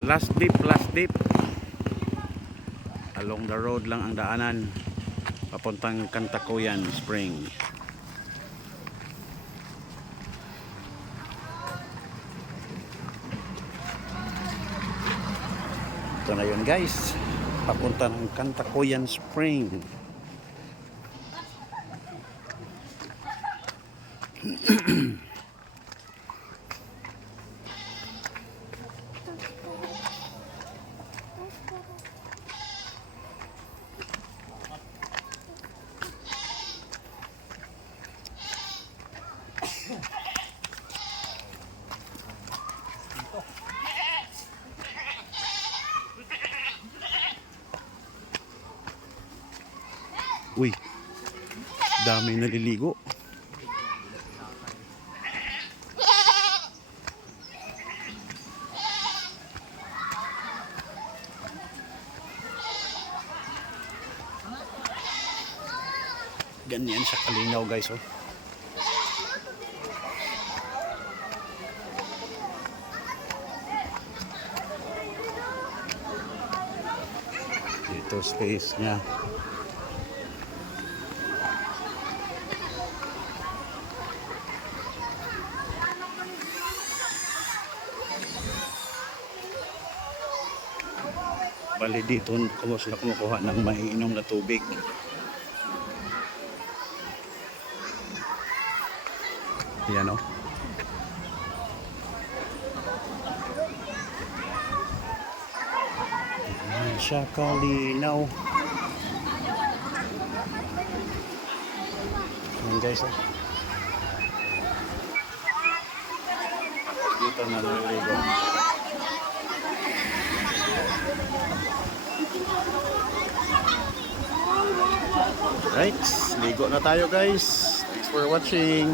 Last dip along the road lang ang daanan papuntang Cantacuyan Spring. Ito na yun guys, papunta ng Cantacuyan Spring. Uy, dami naliligo. Ganyan siya kalinaw guys, oh. Ito space niya. Bali dito sila kumukuha ng maiinom na tubig. Yan, oh. Yan siya kalinaw. Yan guys, oh. Dito na naliligo. Right, ligo na tayo guys. Thanks for watching.